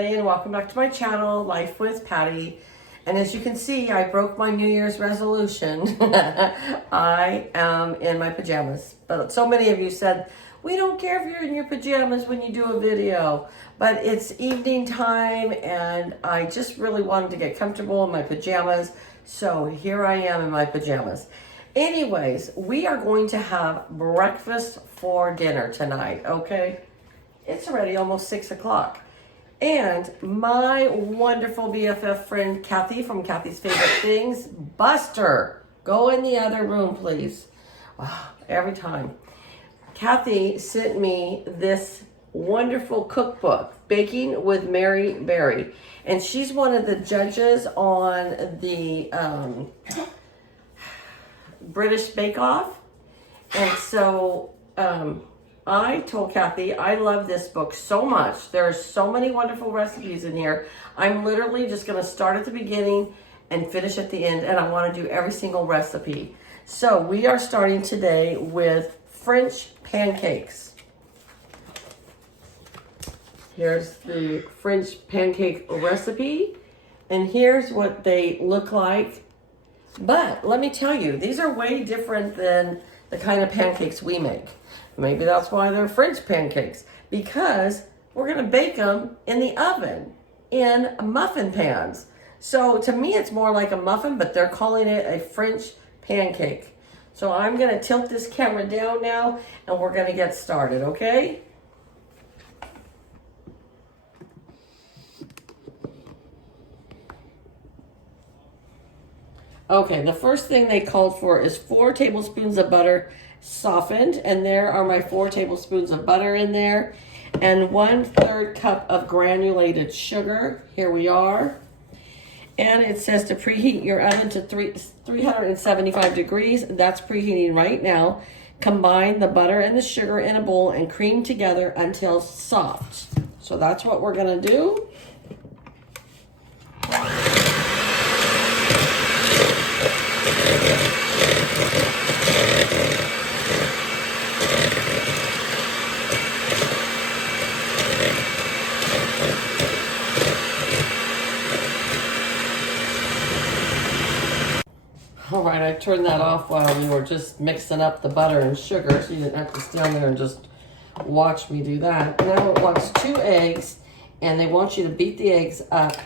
everybody, and welcome back to my channel, Life with Patty. And as you can see, I broke my New Year's resolution. I am in my pajamas. But so many of you said, we don't care if you're in your pajamas when you do a video. But it's evening time, and I just really wanted to get comfortable in my pajamas. So here I am in my pajamas. Anyways, we are going to have breakfast for dinner tonight, okay? It's already almost 6 o'clock. And my wonderful BFF friend, Kathy from Kathy's Favorite Things, Buster, go in the other room, please. Oh, every time. Kathy sent me this wonderful cookbook, Baking with Mary Berry. And she's one of the judges on the British Bake Off. And so I told Kathy, I love this book so much. There are so many wonderful recipes in here. I'm literally just going to start at the beginning and finish at the end, and I want to do every single recipe. So we are starting today with French pancakes. Here's the French pancake recipe, and here's what they look like. But let me tell you, these are way different than the kind of pancakes we make. Maybe that's why they're French pancakes, because we're going to bake them in the oven in muffin pans. So to me, it's more like a muffin, but they're calling it a French pancake. So I'm going to tilt this camera down now, and we're going to get started, okay? Okay, the first thing they called for is 4 tablespoons of butter softened, and there are my 4 tablespoons of butter in there, and 1/3 cup of granulated sugar. Here we are. And it says to preheat your oven to 375 degrees. That's preheating right now. Combine the butter and the sugar in a bowl and cream together until soft. So that's what we're gonna do. All right, I turned that off while we were just mixing up the butter and sugar, so you didn't have to stand there and just watch me do that. Now it wants 2 eggs, and they want you to beat the eggs up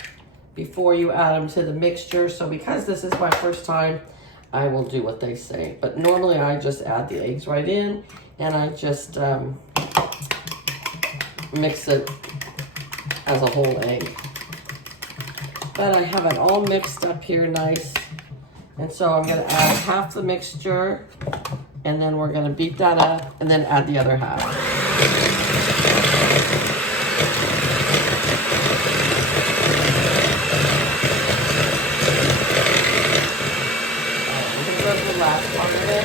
before you add them to the mixture. So because this is my first time, I will do what they say. But normally I just add the eggs right in, and I just mix it as a whole egg. But I have it all mixed up here nice. And so I'm going to add half the mixture, and then we're going to beat that up, and then add the other half. I'm going to go to the last part of it.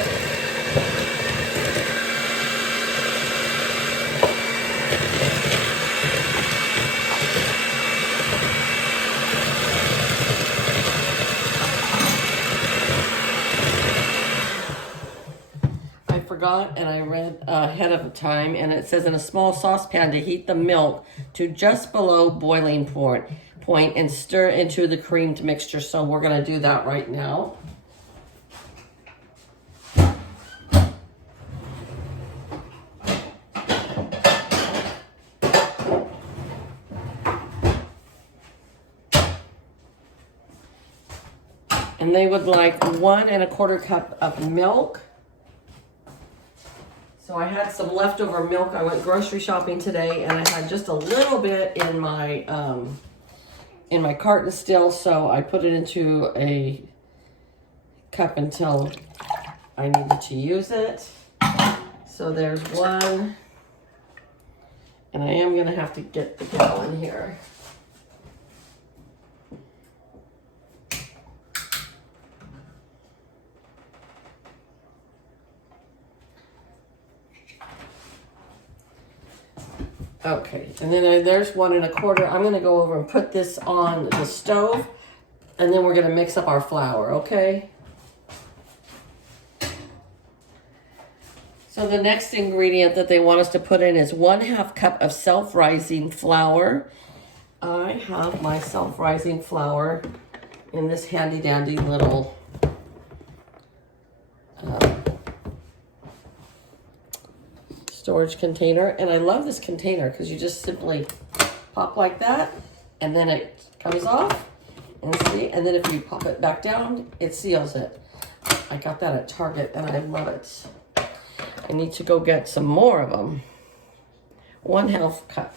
Forgot, and I read ahead of time, and it says in a small saucepan to heat the milk to just below boiling point and stir into the creamed mixture. So we're going to do that right now. And they would like 1 1/4 cup of milk. So I had some leftover milk. I went grocery shopping today, and I had just a little bit in my carton still, so I put it into a cup until I needed to use it. So there's 1, and I am gonna have to get the gallon here. Okay, and then there's 1 1/4. I'm going to go over and put this on the stove, and then we're going to mix up our flour, okay? So the next ingredient that they want us to put in is 1/2 cup of self-rising flour. I have my self-rising flour in this handy dandy little storage container. And I love this container because you just simply pop like that and then it comes off. And see, and then if you pop it back down, it seals it. I got that at Target and I love it. I need to go get some more of them. 1/2 cup.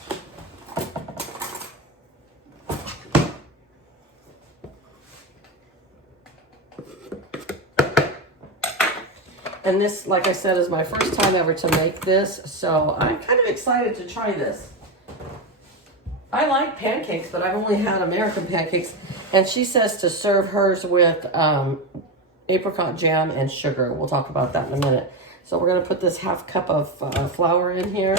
And this, like I said, is my first time ever to make this, so I'm kind of excited to try this. I like pancakes, but I've only had American pancakes, and she says to serve hers with apricot jam and sugar. We'll talk about that in a minute. So we're gonna put this 1/2 cup of flour in here.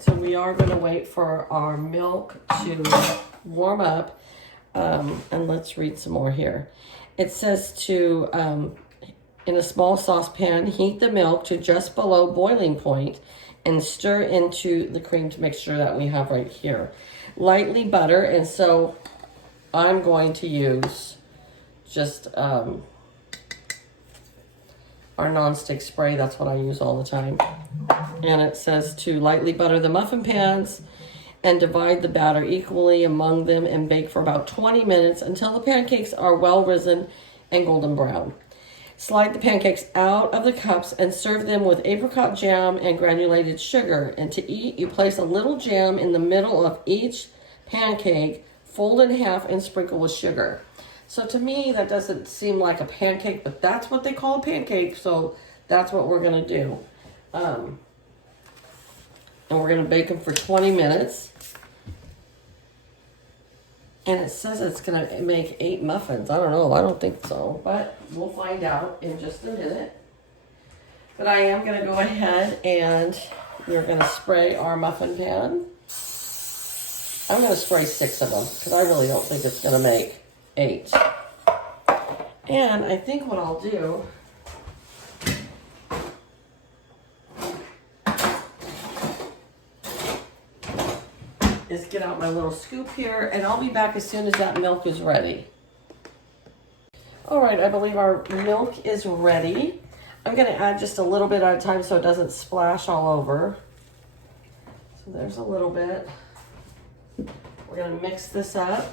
So we are going to wait for our milk to warm up, and let's read some more here. It says to, in a small saucepan, heat the milk to just below boiling point and stir into the creamed mixture that we have right here. Lightly butter, and so I'm going to use just our nonstick spray. That's what I use all the time. And it says to lightly butter the muffin pans and divide the batter equally among them and bake for about 20 minutes until the pancakes are well risen and golden brown. Slide the pancakes out of the cups and serve them with apricot jam and granulated sugar. And to eat, you place a little jam in the middle of each pancake, fold in half, and sprinkle with sugar. So to me, that doesn't seem like a pancake, but that's what they call a pancake, so that's what we're going to do. And we're going to bake them for 20 minutes. And it says it's going to make 8 muffins. I don't know. I don't think so. But we'll find out in just a minute. But I am going to go ahead and we're going to spray our muffin pan. I'm going to spray 6 of them because I really don't think it's going to make 8. And I think what I'll do is get out my little scoop here, and I'll be back as soon as that milk is ready. All right, I believe our milk is ready. I'm going to add just a little bit at a time so it doesn't splash all over. So there's a little bit. We're going to mix this up.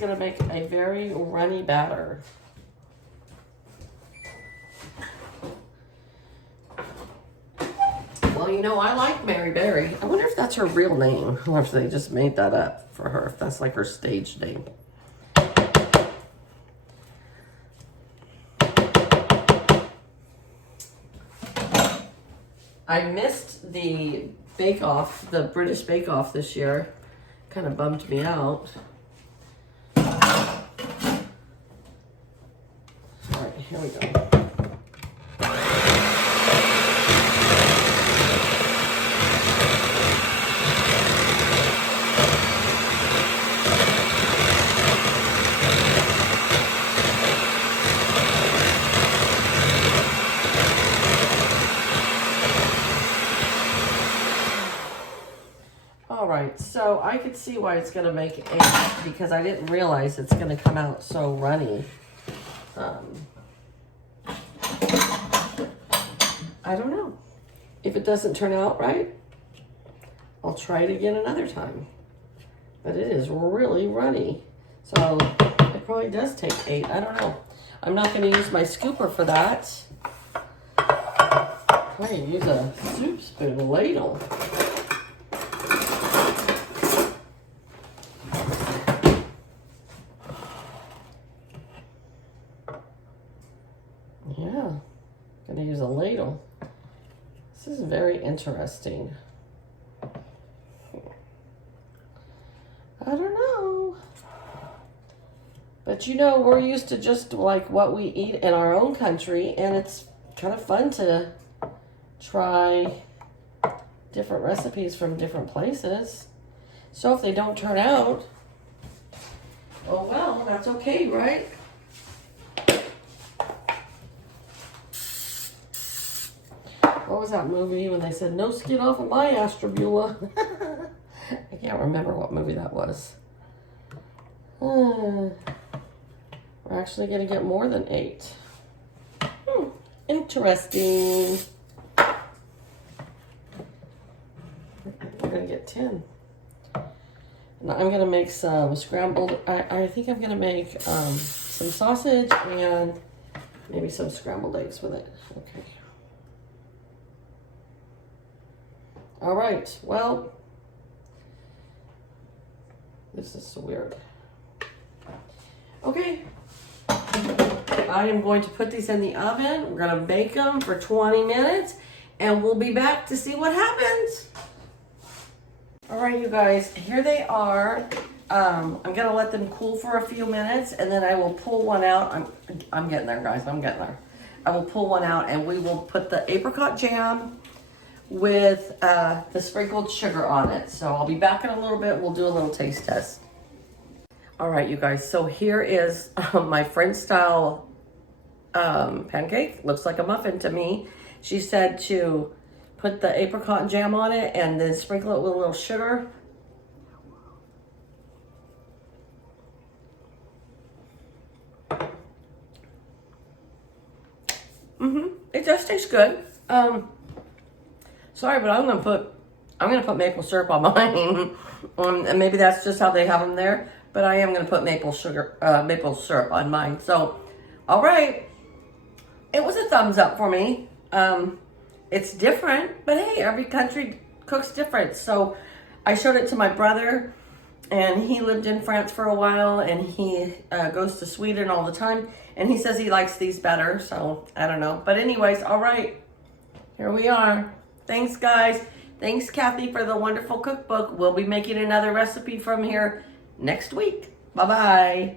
Going to make a very runny batter. Well, you know, I like Mary Berry. I wonder if that's her real name, or if they just made that up for her, if that's like her stage name. I missed the Bake Off, the British Bake Off this year. Kind of bummed me out. Here we go. All right, so I could see why it's going to make 8 because I didn't realize it's going to come out so runny. I don't know. If it doesn't turn out right, I'll try it again another time. But it is really runny. So it probably does take 8. I don't know. I'm not going to use my scooper for that. I can use a soup spoon, a ladle. Yeah, gonna use a ladle. is very interesting. I don't know. But you know, we're used to just like what we eat in our own country, and it's kind of fun to try different recipes from different places. So if they don't turn out, oh well, that's okay, right? What was that movie when they said, no skin off of my astrobula? I can't remember what movie that was. We're actually going to get more than 8. Interesting. We're going to get 10. Now I'm going to make some scrambled, I think I'm going to make some sausage and maybe some scrambled eggs with it. Okay. All right, well, this is so weird. Okay, I am going to put these in the oven. We're gonna bake them for 20 minutes and we'll be back to see what happens. All right, you guys, here they are. I'm gonna let them cool for a few minutes and then I will pull one out. I'm getting there, guys, I'm getting there. I will pull one out and we will put the apricot jam with the sprinkled sugar on it. So I'll be back in a little bit. We'll do a little taste test. All right, you guys. So here is my French style pancake. Looks like a muffin to me. She said to put the apricot jam on it and then sprinkle it with a little sugar. It does taste good. Sorry, but I'm gonna put maple syrup on mine, and maybe that's just how they have them there. But I am gonna put maple syrup on mine. So, all right, it was a thumbs up for me. It's different, but hey, every country cooks different. So, I showed it to my brother, and he lived in France for a while, and he goes to Sweden all the time, and he says he likes these better. So I don't know, but anyways, all right, here we are. Thanks, guys. Thanks, Kathy, for the wonderful cookbook. We'll be making another recipe from here next week. Bye-bye.